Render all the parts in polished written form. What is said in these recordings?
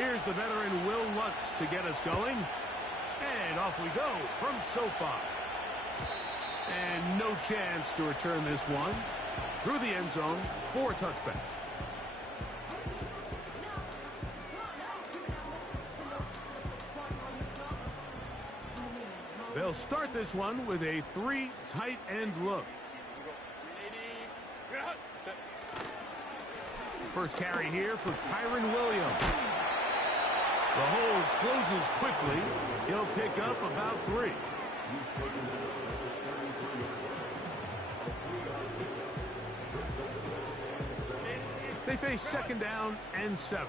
Here's the veteran Will Lutz to get us going. And off we go from SoFi. And no chance to return this one. Through the end zone for a touchback. They'll start this one with a 3 tight end look. First carry here for Kyren Williams. The hold closes quickly. He'll pick up about 3. They face second down and 7.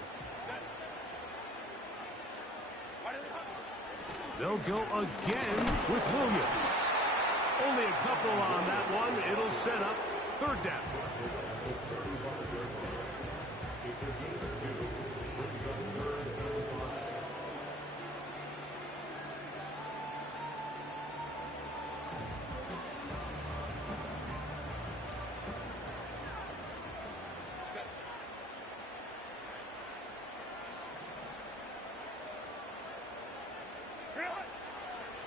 They'll go again with Williams. Only a couple on that one. It'll set up third down.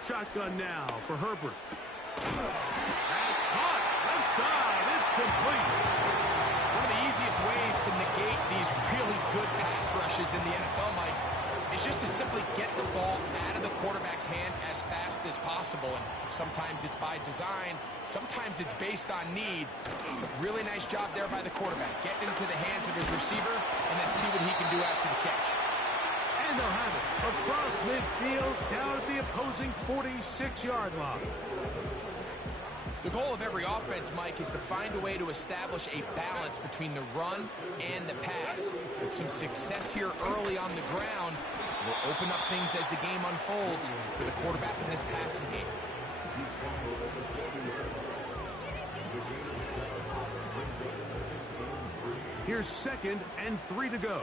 Shotgun now for Herbert. That's caught. Left side. It's complete. One of the easiest ways to negate these really good pass rushes in the NFL, Mike, is just to simply get the ball out of the quarterback's hand as fast as possible. And sometimes it's by design. Sometimes it's based on need. But really nice job there by the quarterback. Get into the hands of his receiver and then see what he can do after the catch. And they'll have it across midfield down at the opposing 46-yard line. The goal of every offense, Mike, is to find a way to establish a balance between the run and the pass. With some success here early on the ground, will open up things as the game unfolds for the quarterback in this passing game. Here's second and 3 to go.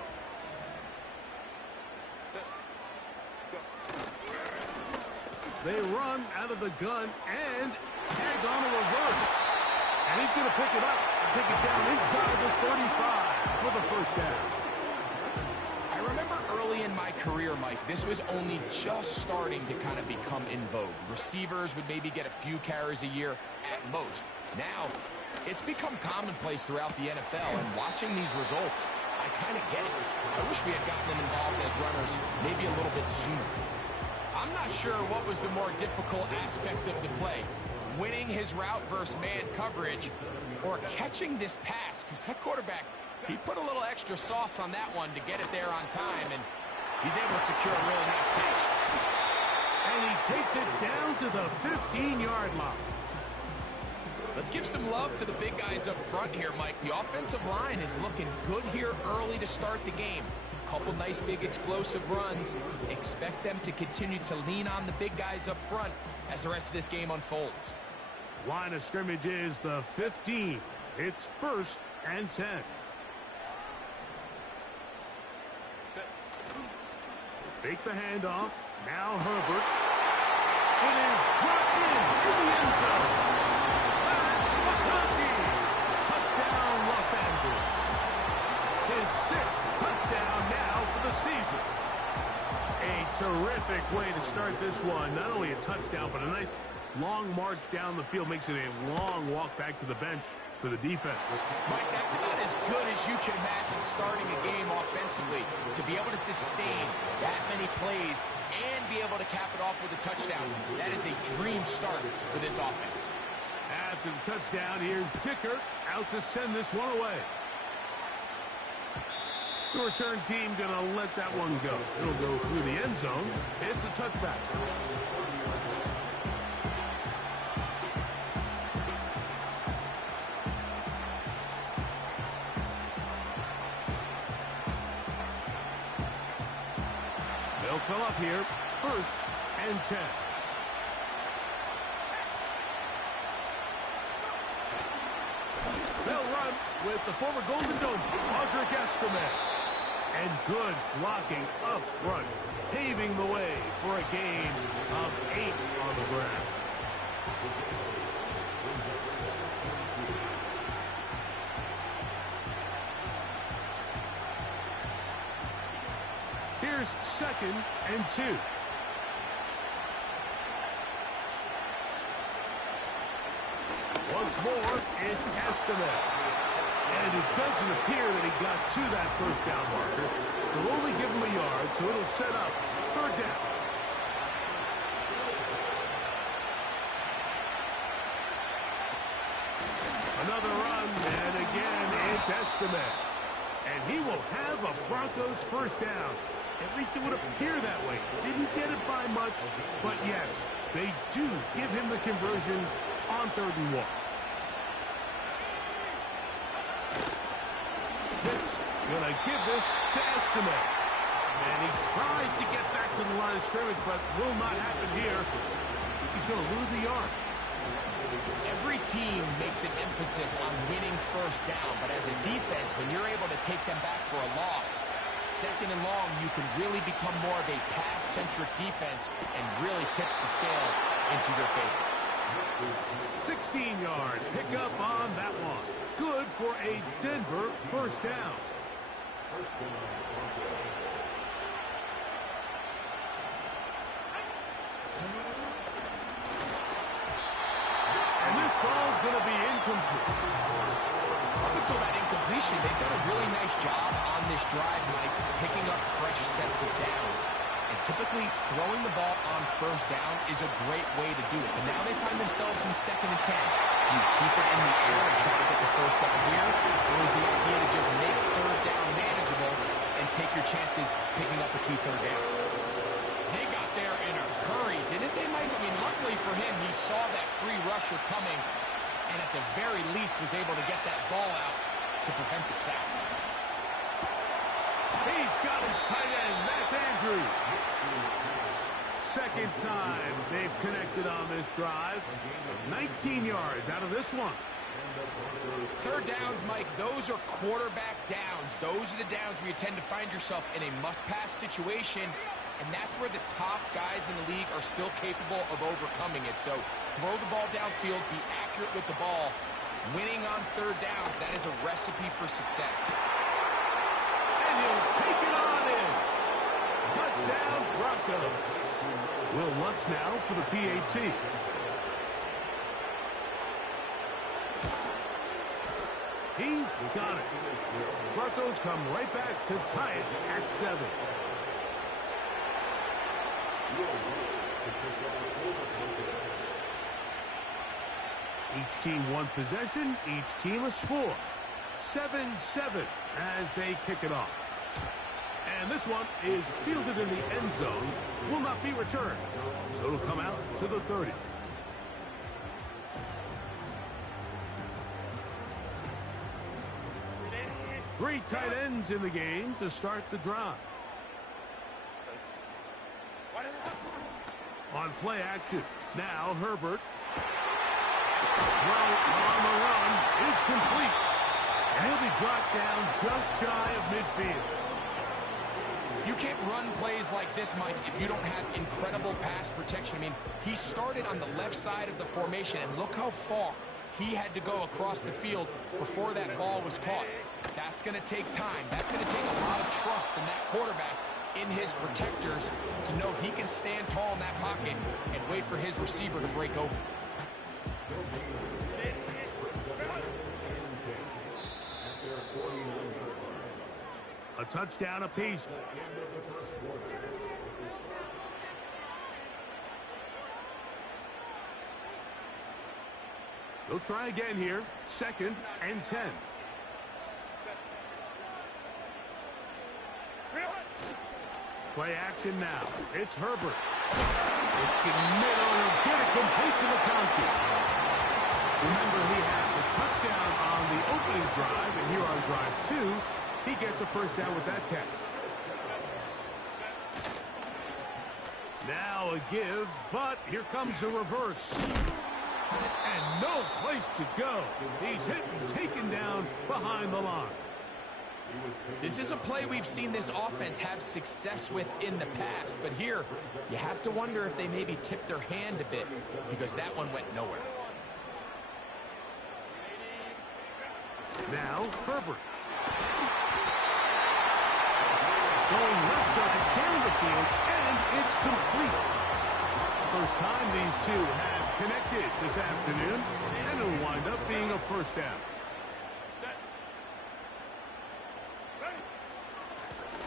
They run out of the gun and tag on a reverse. And he's going to pick it up and take it down inside the 35 for the first down. I remember early in my career, Mike, this was only just starting to kind of become in vogue. Receivers would maybe get a few carries a year at most. Now, it's become commonplace throughout the NFL, and watching these results, I kind of get it. I wish we had gotten them involved as runners maybe a little bit sooner. I'm not sure what was the more difficult aspect of the play, winning his route versus man coverage or catching this pass, because that quarterback, he put a little extra sauce on that one to get it there on time, and he's able to secure a really nice catch. And he takes it down to the 15-yard line. Let's give some love to the big guys up front here, Mike. The offensive line is looking good here early to start the game. Couple nice big explosive runs. Expect them to continue to lean on the big guys up front as the rest of this game unfolds. Line of scrimmage is the 15. It's 1st and 10. Fake the handoff. Now Herbert. It is brought in the end zone. McConkey. Touchdown, Los Angeles. His 6th touchdown now for the season. A terrific way to start this one. Not only a touchdown, but a nice long march down the field. Makes it a long walk back to the bench for the defense. Mike, that's about as good as you can imagine starting a game offensively. To be able to sustain that many plays and be able to cap it off with a touchdown, that is a dream start for this offense. After the touchdown, here's Dicker out to send this one away. The return team going to let that one go. It'll go through the end zone. It's a touchback. They'll fill up here. 1st and 10. They'll run with the former Golden Dome, Audric Estime. And good blocking up front, paving the way for a gain of 8 on the ground. Here's 2nd and 2. Once more, it's Estime. And it doesn't appear that he got to that first down marker. They'll only give him a yard, so it'll set up 3rd down. Another run, and again, it's Estime. And he will have a Broncos 1st down. At least it would appear that way. Didn't get it by much, but yes, they do give him the conversion on 3rd and 1. Pitts gonna give this to Estime. And he tries to get back to the line of scrimmage, but will not happen here. He's gonna lose a yard. Every team makes an emphasis on winning 1st down, but as a defense, when you're able to take them back for a loss, 2nd and long, you can really become more of a pass-centric defense and really tips the scales into your favor. 16-yard pickup on that one. Good for a Denver 1st down. And this ball's going to be incomplete. Up until that incompletion, they've done a really nice job on this drive, Mike, picking up fresh sets of downs. And typically, throwing the ball on 1st down is a great way to do it. But now they find themselves in 2nd and 10. Do you keep it in the air and try to get the 1st down here? Or is the idea to just make 3rd down manageable and take your chances picking up a key 3rd down? They got there in a hurry, didn't they, Mike? I mean, luckily for him, he saw that free rusher coming and at the very least was able to get that ball out to prevent the sack. He's got his tight end. That's Andrews. 2nd time they've connected on this drive. 19 yards out of this one. 3rd downs, Mike, those are quarterback downs. Those are the downs where you tend to find yourself in a must-pass situation, and that's where the top guys in the league are still capable of overcoming it. So throw the ball downfield, be accurate with the ball. Winning on 3rd downs, that is a recipe for success. And he'll take it on in. Touchdown, Broncos. Will Lutz now for the PAT. He's got it. Broncos come right back to tie it at 7. Each team one possession, each team a score. 7-7 as they kick it off. And this one is fielded in the end zone, will not be returned. So it'll come out to the 30. Three tight ends in the game to start the drive. On play action, now Herbert. Throw on the run is complete. And he'll be brought down just shy of midfield. You can't run plays like this, Mike, if you don't have incredible pass protection. I mean, he started on the left side of the formation, and look how far he had to go across the field before that ball was caught. That's going to take time. That's going to take a lot of trust from that quarterback in his protectors to know he can stand tall in that pocket and wait for his receiver to break open. A touchdown apiece. They'll try again here. 2nd and 10. Play action now. It's Herbert. It can middle and get it complete to McConkey. Remember, he had the touchdown on the opening drive, and here on drive 2, he gets a 1st down with that catch. Now a give, but here comes the reverse. And no place to go. He's hit and taken down behind the line. This is a play we've seen this offense have success with in the past, but here you have to wonder if they maybe tipped their hand a bit because that one went nowhere. Now Herbert. Going left side. backfield, and it's complete. First time these two have connected this afternoon, and it'll wind up being a first down.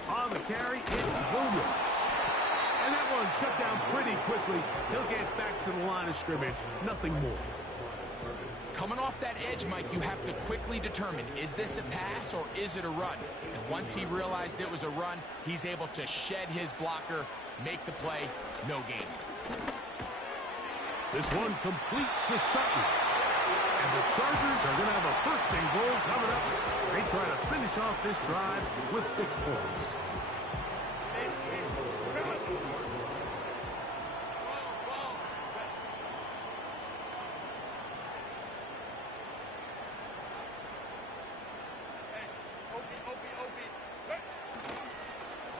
On the carry, it's Williams. And that one shut down pretty quickly. He'll get back to the line of scrimmage. Nothing more. Coming off that edge, Mike, you have to quickly determine, is this a pass or is it a run? And once he realized it was a run, he's able to shed his blocker, make the play, no gain. This one complete to Sutton. And the Chargers are going to have a first and goal coming up. They try to finish off this drive with 6 points.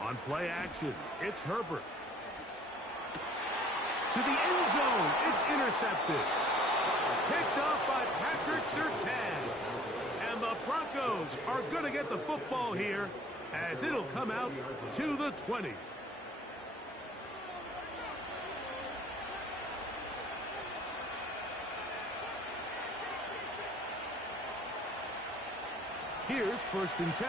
On play action, it's Herbert. To the end zone, it's intercepted. Picked off by Patrick Surtain. And the Broncos are going to get the football here as it'll come out to the 20. Here's 1st and 10.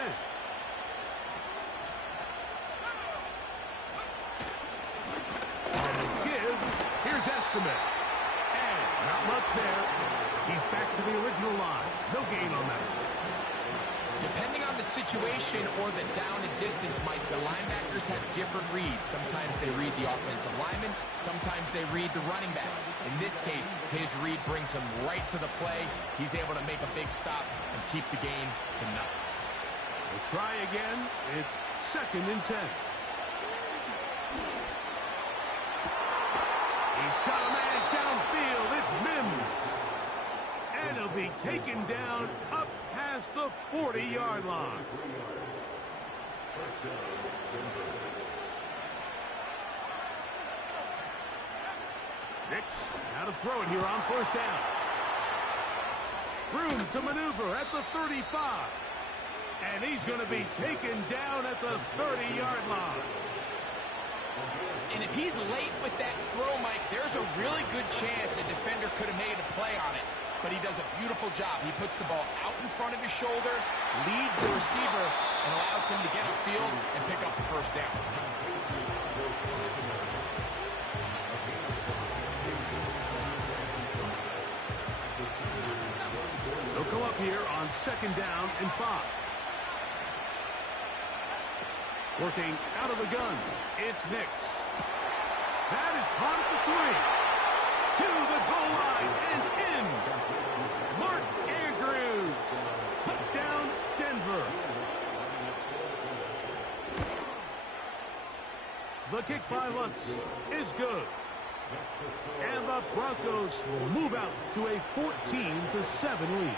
Here's Estimate. And not much there. He's back to the original line. No gain on that. Depending on the situation or the down and distance, Mike, the linebackers have different reads. Sometimes they read the offensive lineman. Sometimes they read the running back. In this case, his read brings him right to the play. He's able to make a big stop and keep the gain to nothing. We'll try again. It's 2nd and 10. He's got a man downfield. It's Mims. And he'll be taken down up past the 40-yard line. Nix, now to throw it here on 1st down. Room to maneuver at the 35. And he's going to be taken down at the 30-yard line. And if he's late with that throw, Mike, there's a really good chance a defender could have made a play on it. But he does a beautiful job. He puts the ball out in front of his shoulder, leads the receiver, and allows him to get upfield and pick up the 1st down. They'll come up here on 2nd down and 5. Working out of the gun, it's Nix. That is caught at the 3. To the goal line and in. Mark Andrews. Touchdown, Denver. The kick by Lutz is good. And the Broncos will move out to a 14-7 lead.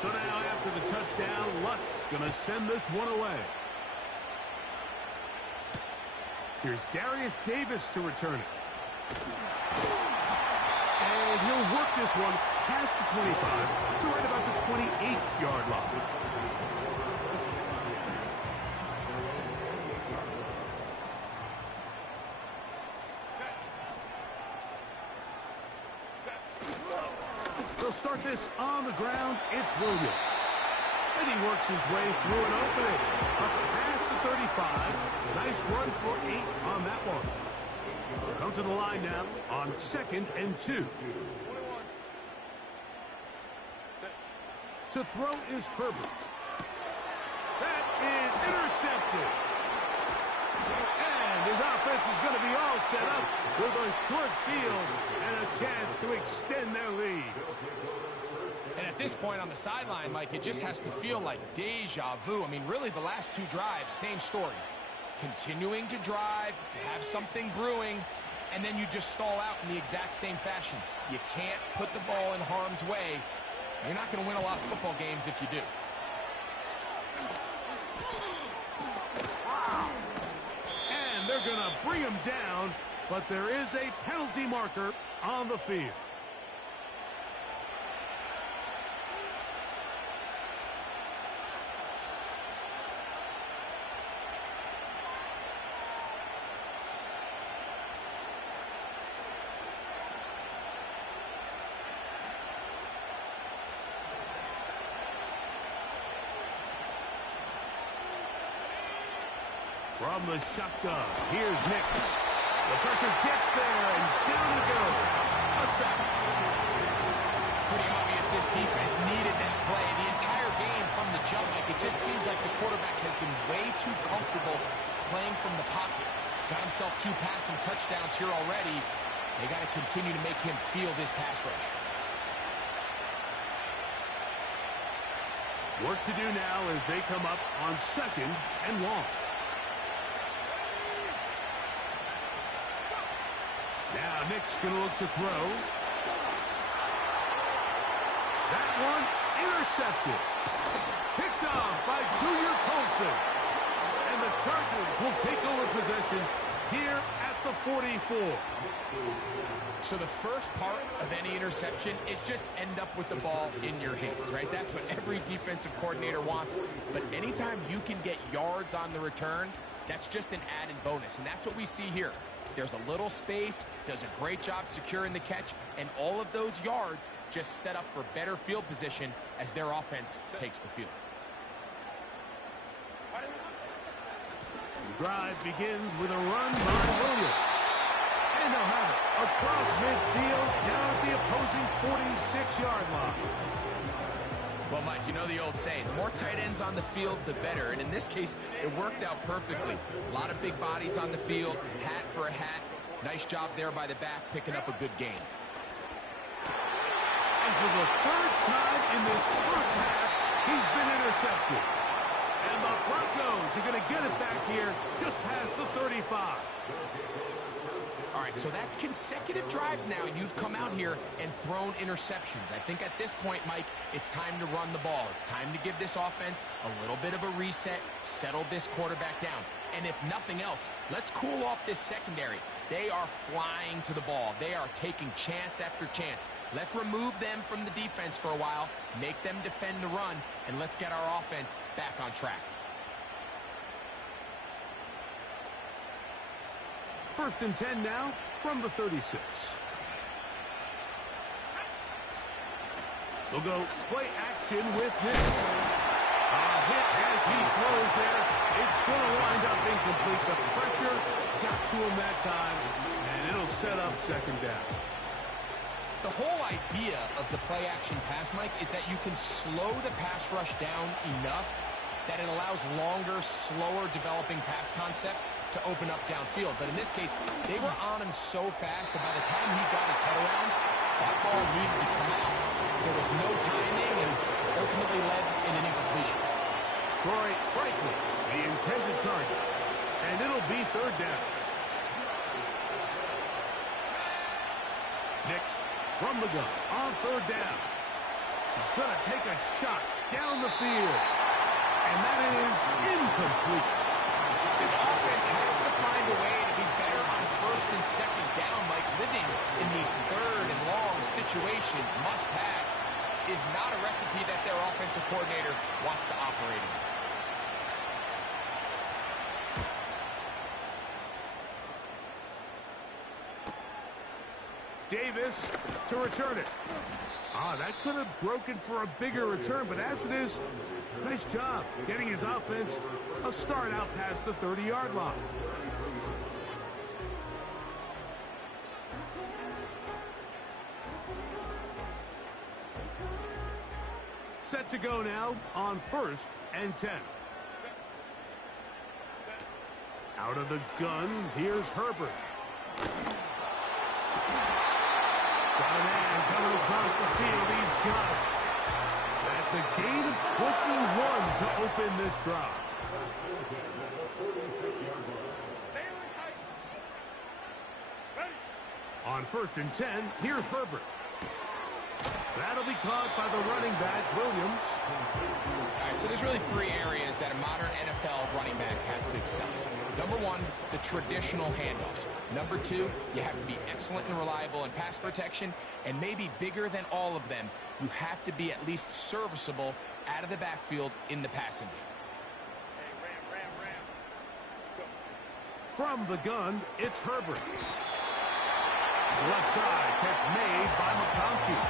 So now after the touchdown, Lutz going to send this one away. Here's Darius Davis to return it. And he'll work this one past the 25 to right about the 28-yard line. They'll start this on the ground. It's Williams. And he works his way through an opening. Up past the 35. Nice run for 8 on that one. They'll come to the line now on 2nd and 2. To throw is Herbert. That is intercepted. And his offense is going to be all set up with a short field and a chance to extend their lead. And at this point on the sideline, Mike, it just has to feel like deja vu. I mean, really, the last 2 drives, same story. Continuing to drive, have something brewing, and then you just stall out in the exact same fashion. You can't put the ball in harm's way. You're not going to win a lot of football games if you do. And they're going to bring him down, but there is a penalty marker on the field. From the shotgun, here's Nix. The pressure gets there, and down it goes. A sack. Pretty obvious this defense needed that play. The entire game from the jump, like, it just seems like the quarterback has been way too comfortable playing from the pocket. He's got himself 2 passing touchdowns here already. They got to continue to make him feel this pass rush. Work to do now as they come up on 2nd and long. Now Nick's going to look to throw. That one intercepted. Picked off by Junior Colson. And the Chargers will take over possession here at the 44. So the first part of any interception is just end up with the ball in your hands, right? That's what every defensive coordinator wants. But anytime you can get yards on the return, that's just an added bonus. And that's what we see here. There's a little space, does a great job securing the catch, and all of those yards just set up for better field position as their offense takes the field. The drive begins with a run by Williams. And they'll have it across midfield down at the opposing 46-yard line. Well, Mike, you know the old saying, the more tight ends on the field, the better. And in this case, it worked out perfectly. A lot of big bodies on the field, hat for a hat. Nice job there by the back, picking up a good gain. And for the 3rd time in this first half, he's been intercepted. And the Broncos are going to get it back here just past the 35. All right, so that's consecutive drives now. You've come out here and thrown interceptions. I think at this point, Mike, it's time to run the ball. It's time to give this offense a little bit of a reset, settle this quarterback down. And if nothing else, let's cool off this secondary. They are flying to the ball. They are taking chance after chance. Let's remove them from the defense for a while, make them defend the run, and let's get our offense back on track. 1st and 10 now from the 36. They'll go play action with Nick. A hit as he throws there. It's going to wind up incomplete. The pressure got to him that time, and it'll set up 2nd down. The whole idea of the play action pass, Mike, is that you can slow the pass rush down enough that it allows longer, slower developing pass concepts to open up downfield. But in this case, they were on him so fast that by the time he got his head around, that ball needed to come out. There was no timing and ultimately led in an incompletion. Troy Franklin, the intended target. And it'll be 3rd down. Next, from the gun, on 3rd down. He's going to take a shot down the field. And that is incomplete. This offense has to find a way to be better on 1st and 2nd down, like living in these 3rd and long situations. Must pass is not a recipe that their offensive coordinator wants to operate in. Davis to return it. That could have broken for a bigger return, but as it is, nice job getting his offense a start out past the 30-yard line. Set to go now on 1st and 10. Out of the gun, here's Herbert. Got a man coming across the field. He's got it. That's a gain of 21 to open this drive. On 1st and 10, here's Herbert. That'll be caught by the running back, Williams. All right, so there's really 3 areas that a modern NFL running back has to excel in. Number 1, the traditional handoffs. Number 2, you have to be excellent and reliable in pass protection. And maybe bigger than all of them, you have to be at least serviceable out of the backfield in the passing game. From the gun, it's Herbert. Left side, catch made by McConkey.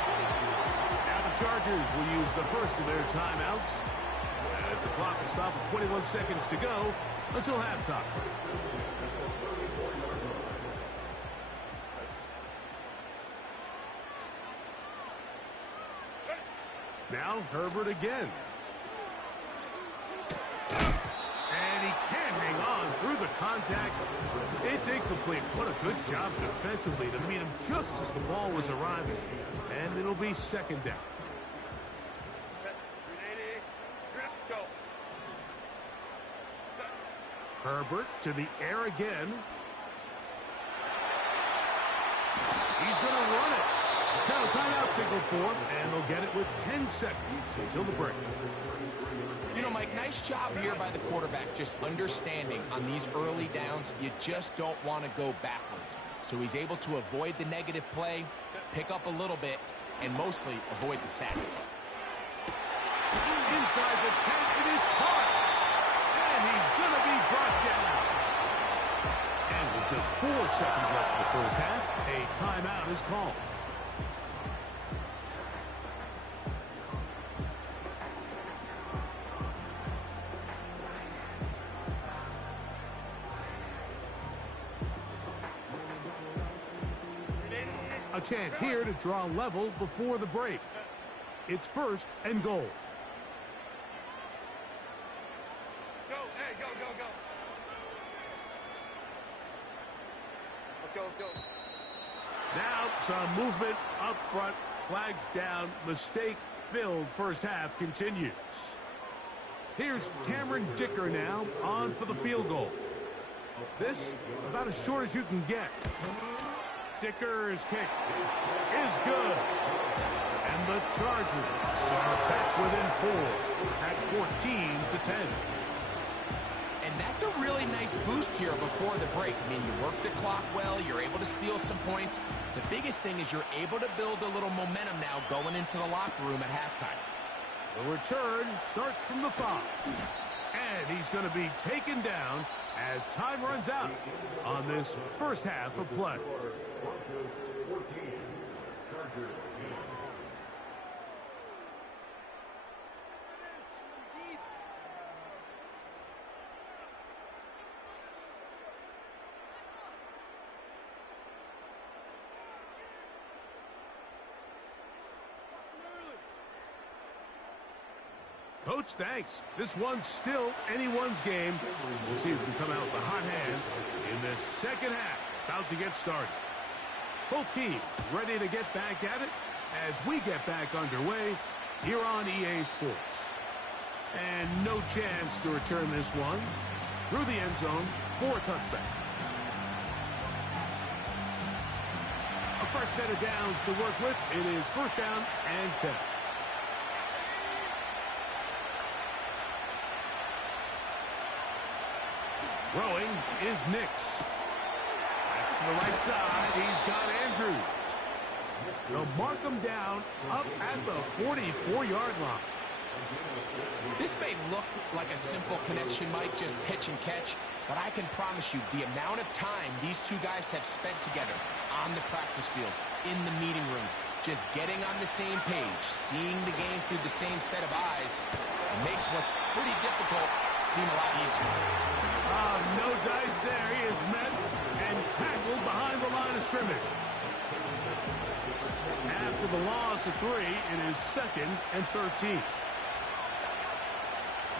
Now the Chargers will use the first of their timeouts as the clock will stop at 21 seconds to go until halftime. Now Herbert again. And he can't hang on through the contact. It's incomplete. What a good job defensively to meet him just as the ball was arriving. And it'll be second down. Herbert to the air again. He's going to run it. Now timeout signal for him, and they'll get it with 10 seconds until the break. You know, Mike, nice job here by the quarterback, just understanding on these early downs, you just don't want to go backwards. So he's able to avoid the negative play, pick up a little bit, and mostly avoid the sack. Inside the 10, it is caught. And he's going to be brought down. And with just 4 seconds left in the first half, a timeout is called. A chance here to draw level before the break. It's first and goal. Go, hey, go, go, go. Let's go, let's go. Now some movement up front. Flags down. Mistake-filled first half continues. Here's Cameron Dicker now on for the field goal. This about as short as you can get. Dicker's kick is good. And the Chargers are back within 4 at 14-10. And that's a really nice boost here before the break. I mean, you work the clock well, you're able to steal some points. The biggest thing is you're able to build a little momentum now going into the locker room at halftime. The return starts from the 5. And he's going to be taken down as time runs out on this first half of play. Coach, thanks. This one's still anyone's game. We'll see who can come out with a hot hand in this second half. About to get started. Both teams ready to get back at it as we get back underway here on EA Sports. And no chance to return this one through the end zone for a touchback. A first set of downs to work with. It is first down and 10. Throwing is Nix. That's to the right side. He's got Andrews. They'll mark him down up at the 44-yard line. This may look like a simple connection, Mike, just pitch and catch, but I can promise you the amount of time these two guys have spent together on the practice field, in the meeting rooms, just getting on the same page, seeing the game through the same set of eyes, makes what's pretty difficult seem a lot easier. No dice there. He is met and tackled behind the line of scrimmage. After the loss of 3, it is second and 13.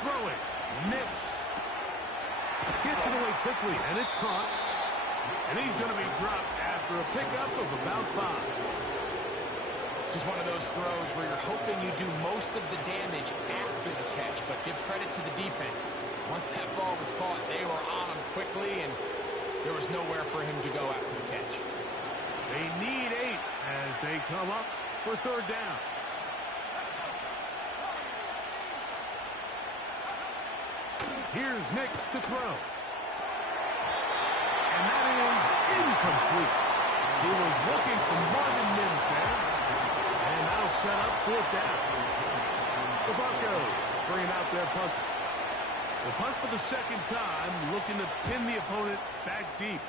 Throwing. Nix. Gets it away quickly, and it's caught. And he's going to be dropped after a pickup of about 5. This is one of those throws where you're hoping you do most of the damage after the catch, but give credit to the defense. Once that ball was caught, they were on him quickly, and there was nowhere for him to go after the catch. They need 8 as they come up for third down. Here's Nix to throw. And that is incomplete. He was looking for Marvin Mims there. And that'll set up fourth down. The Broncos bringing out their punter. The punt for the second time, looking to pin the opponent back deep.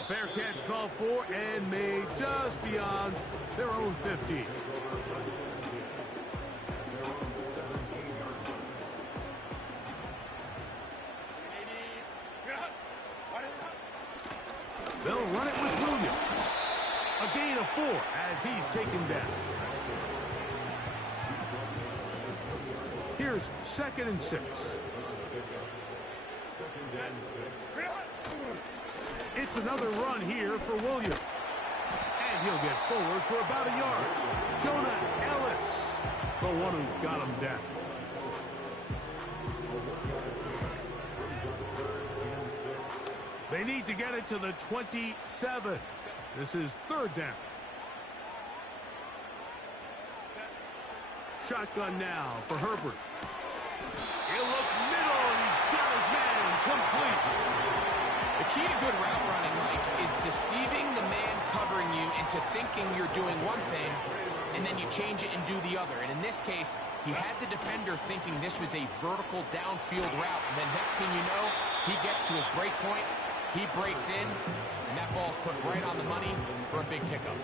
A fair catch called for and made just beyond their own 50. run it with Williams. A gain of 4 as he's taken down. Here's 2nd and 6. It's another run here for Williams. And he'll get forward for about a yard. Jonah Ellis, the one who got him down. They need to get it to the 27. This is 3rd down. Shotgun now for Herbert. He'll look middle, and he's got his man complete. The key to good route running, Mike, is deceiving the man covering you into thinking you're doing one thing, and then you change it and do the other. And in this case, he had the defender thinking this was a vertical downfield route, and then next thing you know, he gets to his break point, he breaks in, and that ball's put right on the money for a big pickup.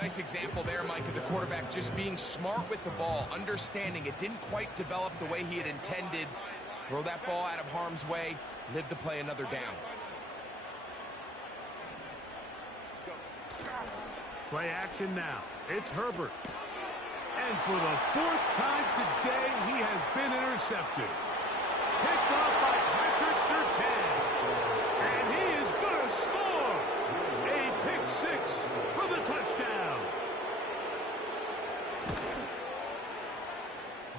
Nice example there, Mike, of the quarterback just being smart with the ball, understanding it didn't quite develop the way he had intended. Throw that ball out of harm's way, live to play another down. Play action now. It's Herbert. And for the 4th time today, he has been intercepted. Picked off by Patrick Surtain. And he is going to score. A pick 6 for the touchdown.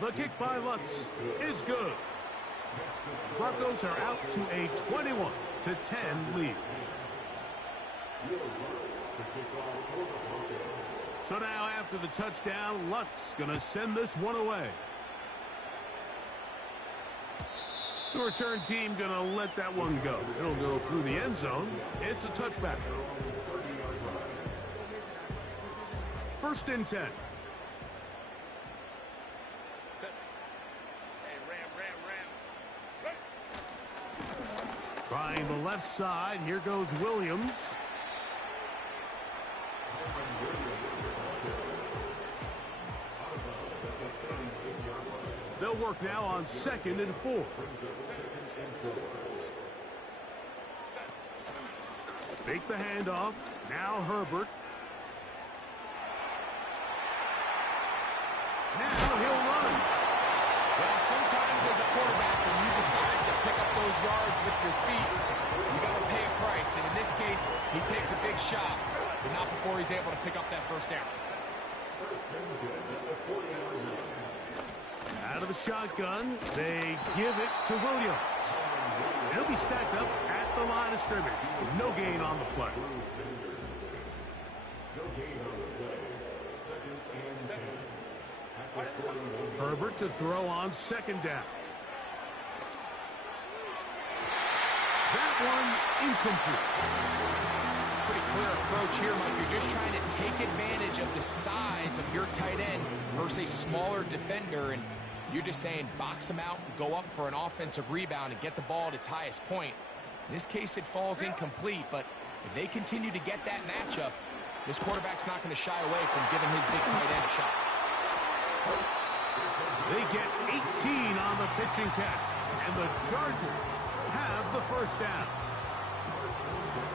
The kick by Lutz is good. Broncos are out to a 21-10 lead. So now after the touchdown, Lutz going to send this one away. The return team going to let that one go. It'll go through the end zone. It's a touchback. 1st and 10. Trying the left side. Here goes Williams. They'll work now on 2nd and 4. Fake the handoff. Now Herbert. Now he'll run. Well, sometimes as a quarterback, when you decide to pick up those yards with your feet, you got to pay a price. And in this case, he takes a big shot, but not before he's able to pick up that 1st down. Out of the shotgun, they give it to Williams. He'll be stacked up at the line of scrimmage. No gain on the play. Herbert to throw on 2nd down. That one incomplete. Pretty clear approach here, Mike. You're just trying to take advantage of the size of your tight end versus a smaller defender, and you're just saying box him out, go up for an offensive rebound, and get the ball at its highest point. In this case, it falls incomplete, but if they continue to get that matchup, this quarterback's not going to shy away from giving his big tight end a shot. They get 18 on the pitch and catch, and the Chargers have the 1st down.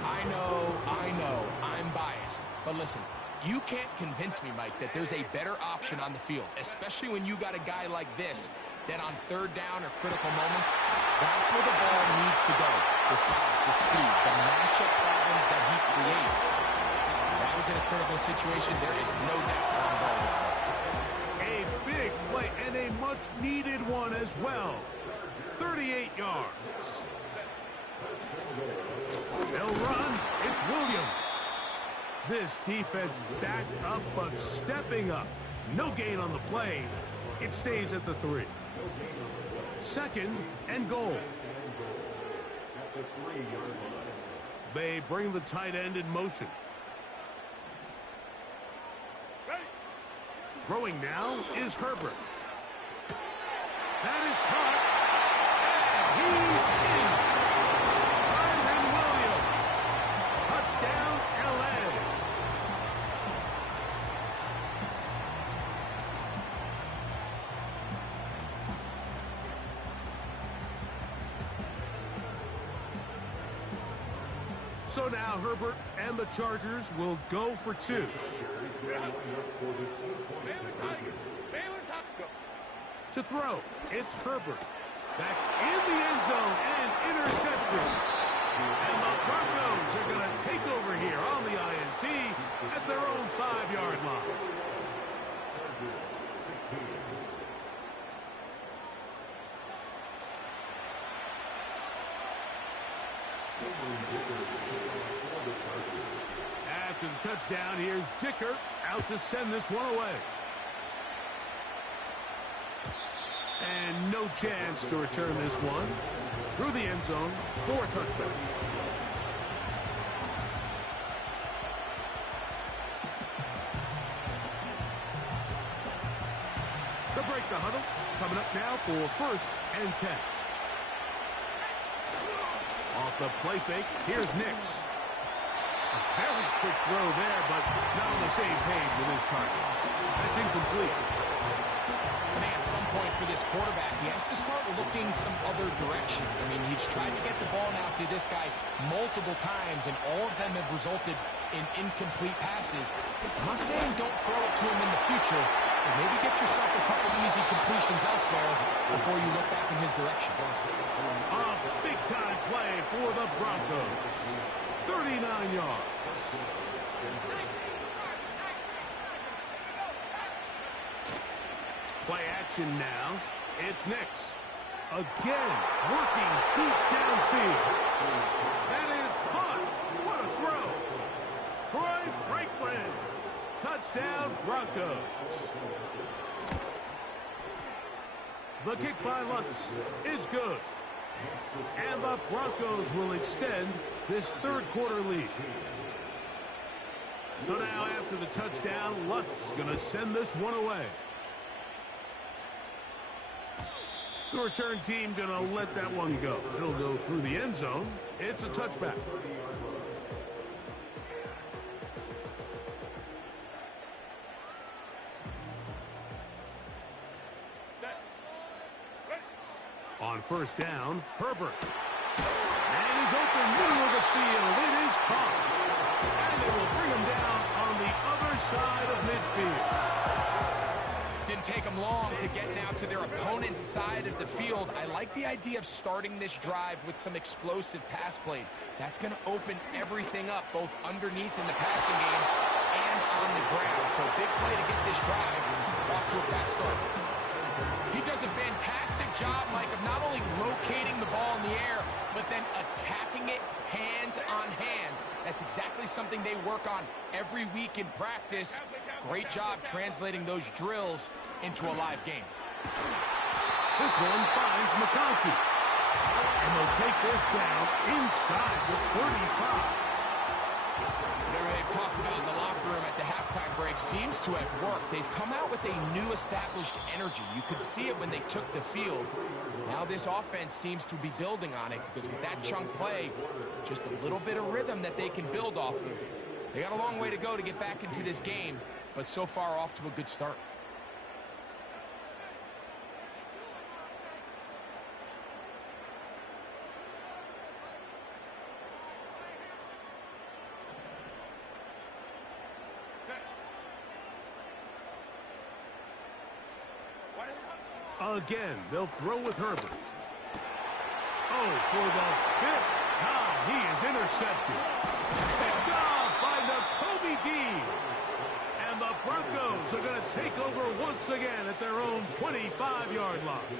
I know, I'm biased. But listen, you can't convince me, Mike, that there's a better option on the field, especially when you got a guy like this that on 3rd down or critical moments, that's where the ball needs to go. The size, the speed, the matchup problems that he creates. That was in a critical situation. There is no doubt on ball. A big play and a much-needed one as well. 38 yards. They'll run. It's Williams. This defense backed up but stepping up. No gain on the play. It stays at the 3. 2nd and goal. They bring the tight end in motion. Throwing now is Herbert. That is caught. And he's in. Kyren Williams. Touchdown, L.A. So now Herbert and the Chargers will go for two. To throw, it's Herbert. That's in the end zone and intercepted. And the Broncos are going to take over here on the INT at their own 5-yard line. After the touchdown, here's Dicker out to send this one away. And no chance to return this one through the end zone for a touchback. To break the huddle, coming up now for 1st and 10. Off the play fake, here's Nix. A very quick throw there, but not on the same page with his target. That's incomplete. At some point for this quarterback, he has to start looking some other directions. I mean, he's tried to get the ball now to this guy multiple times, and all of them have resulted in incomplete passes. I'm not saying don't throw it to him in the future, but maybe get yourself a couple easy completions elsewhere before you look back in his direction. A big-time play for the Broncos. 39 yards. Play action now. It's Nix. Again, working deep downfield. That is caught. What a throw. Troy Franklin. Touchdown, Broncos. The kick by Lutz is good. And the Broncos will extend this third-quarter lead. So now after the touchdown, Lutz going to send this one away. The return team going to let that one go. It'll go through the end zone. It's a touchback. On 1st down, Herbert. And he's open middle of the field. It is caught. And it will bring him down on the other side of midfield. Didn't take them long to get now to their opponent's side of the field. I like the idea of starting this drive with some explosive pass plays. That's going to open everything up, both underneath in the passing game and on the ground. So big play to get this drive off to a fast start. He does a fantastic job, Mike, of not only locating the ball in the air, but then attacking it hands on hands. That's exactly something they work on every week in practice. Great job translating those drills into a live game. This one finds McConkey. And they'll take this down inside the 35. Whatever they've talked about in the locker room at the halftime break seems to have worked. They've come out with a new established energy. You could see it when they took the field. Now this offense seems to be building on it because with that chunk play, just a little bit of rhythm that they can build off of. They got a long way to go to get back into this game, but so far off to a good start. Again, they'll throw with Herbert. Oh, for the 5th time, he is intercepted. Picked off by Nakobe Dean. And the Broncos are going to take over once again at their own 25-yard line.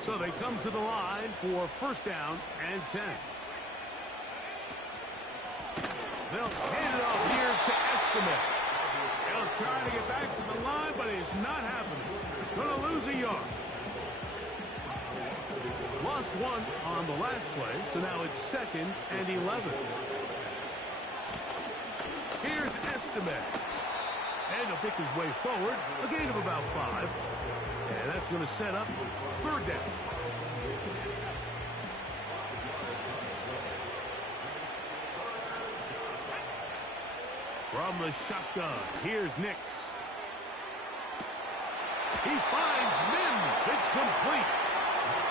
So they come to the line for 1st down and 10. They'll hand it off here to Estimate. They'll try to get back to the line, but it's not happening. Going to lose a yard. Lost one on the last play, so now it's 2nd and 11. Here's Estimate. And he'll pick his way forward, a gain of about 5. And that's going to set up 3rd down. From the shotgun, here's Nix. He finds Mims. It's complete.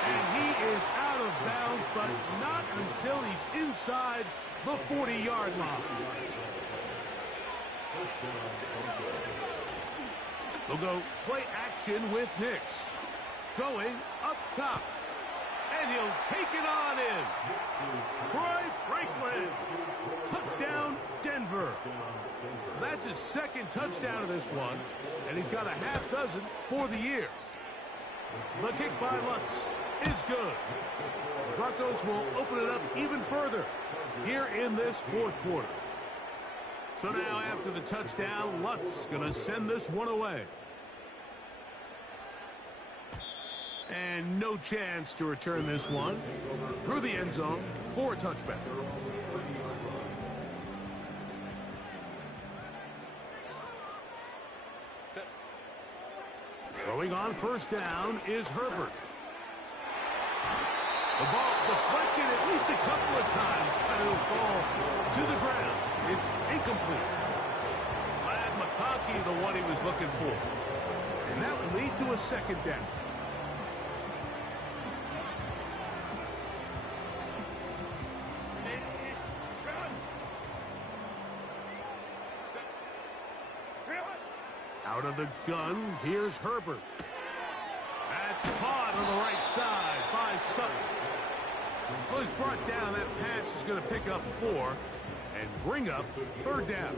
And he is out of bounds, but not until he's inside the 40-yard line. They'll go play action with Nix. Going up top. And he'll take it on in. Troy Franklin. Touchdown, Denver. So that's his second touchdown of this one. And he's got a half dozen for the year. The kick by Lutz is good. The Broncos will open it up even further here in this fourth quarter. So now after the touchdown, Lutz going to send this one away. And no chance to return this one through the end zone for a touchback. Going on first down is Herbert. The ball deflected at least a couple of times, and it'll fall to the ground. It's incomplete. Ladd McConkey, the one he was looking for. And that will lead to a second down. Out of the gun, here's Herbert. That's caught on the right side by Sutton. Well, he's brought down. That pass is going to pick up 4 and bring up third down.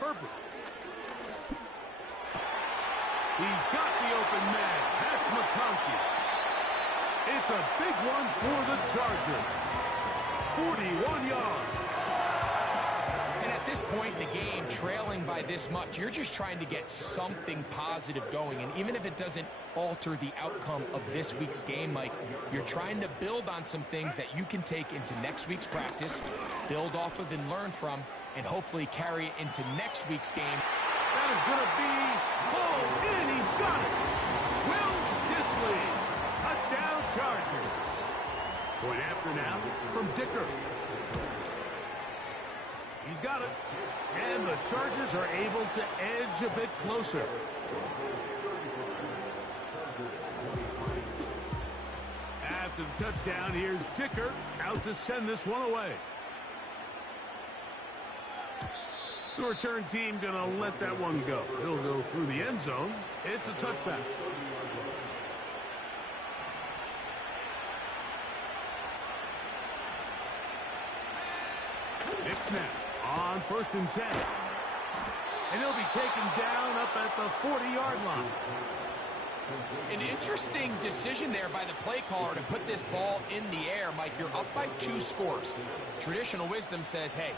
Herbert. He's got the open man. That's McConkey. It's a big one for the Chargers. 41 yards. At this point in the game, trailing by this much, you're just trying to get something positive going. And even if it doesn't alter the outcome of this week's game, Mike, you're trying to build on some things that you can take into next week's practice, build off of and learn from, and hopefully carry it into next week's game. That is going to be pulled in. He's got it. Will Dissly. Touchdown Chargers. Point after now from Dicker. He's got it. And the Chargers are able to edge a bit closer. After the touchdown, here's Dicker out to send this one away. The return team going to let that one go. It'll go through the end zone. It's a touchback. Nix now on 1st and 10. And he'll be taken down up at the 40-yard line. An interesting decision there by the play caller to put this ball in the air. Mike, you're up by 2 scores. Traditional wisdom says, hey,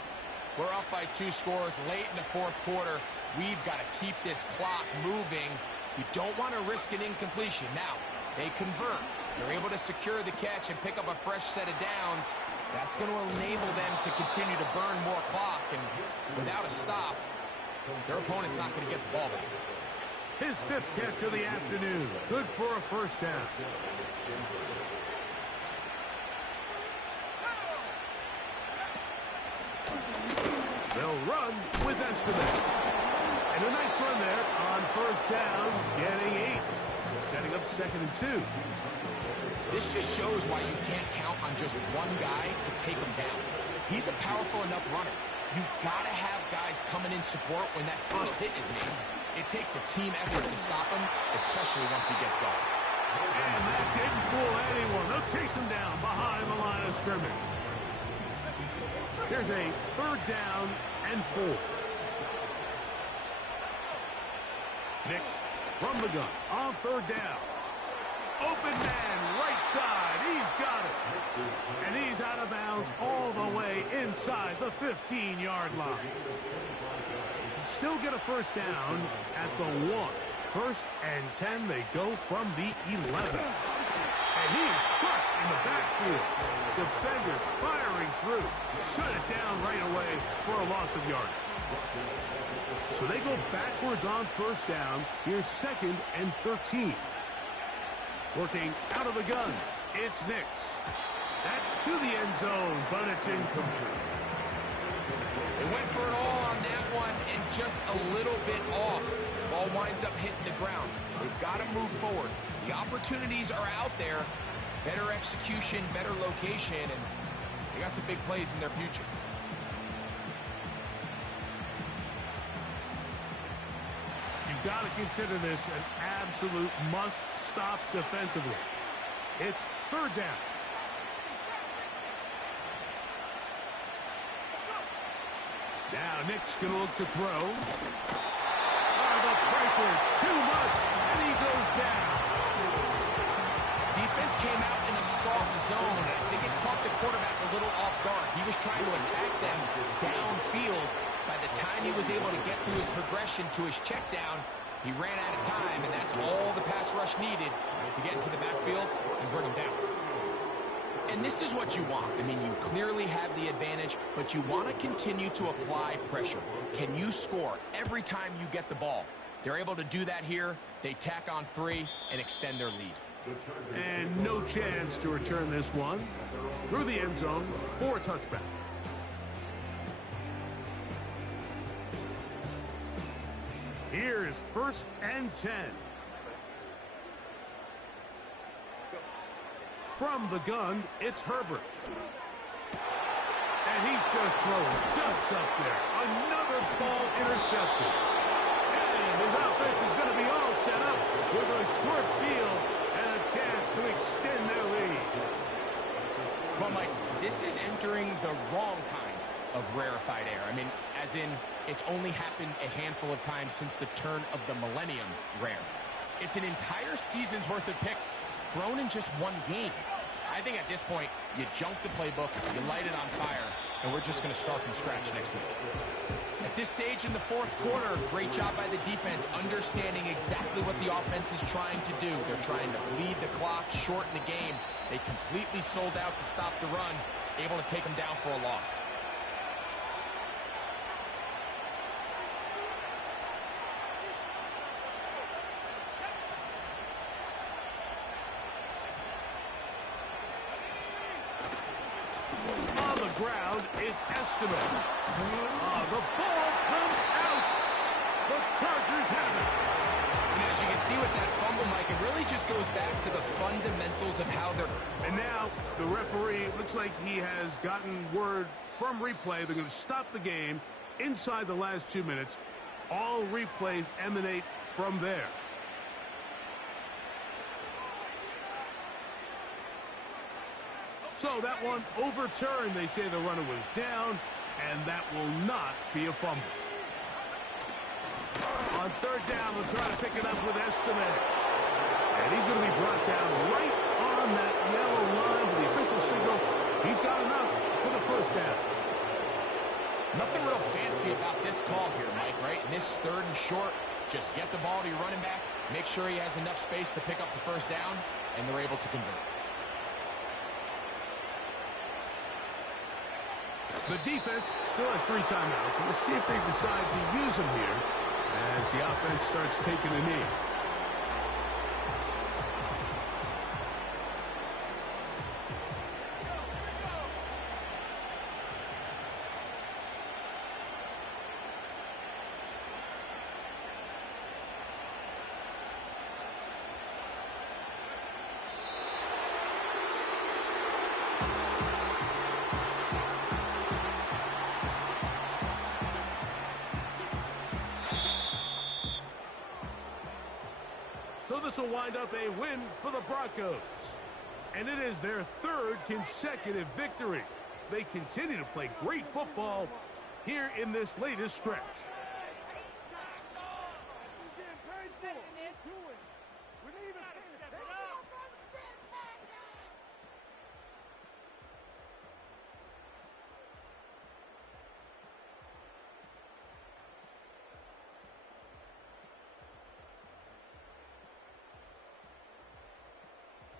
we're up by 2 scores late in the fourth quarter. We've got to keep this clock moving. You don't want to risk an incompletion. Now, they convert. They're able to secure the catch and pick up a fresh set of downs. That's going to enable them to continue to burn more clock, and without a stop, their opponent's not going to get the ball back. His 5th catch of the afternoon. Good for a first down. They'll run with Estime. And a nice run there on first down, getting 8. Setting up 2nd and 2. This just shows why you can't count on just one guy to take him down. He's a powerful enough runner. You got to have guys coming in support when that first hit is made. It takes a team effort to stop him, especially once he gets going. And that didn't fool anyone. They'll chase him down behind the line of scrimmage. Here's a 3rd down and 4. Nix from the gun on 3rd down. Open man, right side. He's got it. And he's out of bounds all the way inside the 15-yard line. You can still get a first down at the 1. 1st and 10, they go from the 11. And he's crushed in the backfield. Defenders firing through. Shut it down right away for a loss of yardage. So they go backwards on first down. Here's 2nd and 13. Working out of the gun, it's Nix. That's to the end zone, but it's incomplete. They went for it all on that one and just a little bit off. Ball ball winds up hitting the ground. They've got to move forward. The opportunities are out there. Better execution, better location, and they got some big plays in their future. You've got to consider this an absolute must-stop defensively. It's third down. Now Nick's going to look to throw. The pressure, too much, and he goes down. Defense came out in a soft zone, and I think it caught the quarterback a little off guard. He was trying to attack them downfield. By the time he was able to get through his progression to his check down, he ran out of time, and that's all the pass rush needed to get into the backfield and bring him down. And this is what you want. I mean, you clearly have the advantage, but you want to continue to apply pressure. Can you score every time you get the ball? They're able to do that here. They tack on 3 and extend their lead. And no chance to return this one. Through the end zone for a touchback. Here is 1st and 10. From the gun, it's Herbert. And he's just throwing dumps up there. Another ball intercepted. And his offense is going to be all set up with a short field and a chance to extend their lead. Well, Mike, this is entering the wrong kind of rarefied air. I mean, as in, it's only happened a handful of times since the turn of the millennium rare. It's an entire season's worth of picks thrown in just one game. I think at this point, you junk the playbook, you light it on fire, and we're just going to start from scratch next week. At this stage in the 4th quarter, great job by the defense, understanding exactly what the offense is trying to do. They're trying to bleed the clock, shorten the game. They completely sold out to stop the run, able to take them down for a loss. Ground, it's Esteban. The ball comes out. The Chargers have it. And as you can see with that fumble, Mike, it really just goes back to the fundamentals of how they're... And now the referee looks like he has gotten word from replay. They're going to stop the game inside the last 2 minutes. All replays emanate from there. So that one overturned. They say the runner was down, and that will not be a fumble. On 3rd down, they'll try to pick it up with Esteban. And he's going to be brought down right on that yellow line with the official signal. He's got enough for the 1st down. Nothing real fancy about this call here, Mike, right? This 3rd and short, just get the ball to your running back, make sure he has enough space to pick up the 1st down, and they're able to convert. The defense still has 3 timeouts. We'll see if they decide to use them here as the offense starts taking a knee. So this will wind up a win for the Broncos. And it is their 3rd consecutive victory. They continue to play great football here in this latest stretch.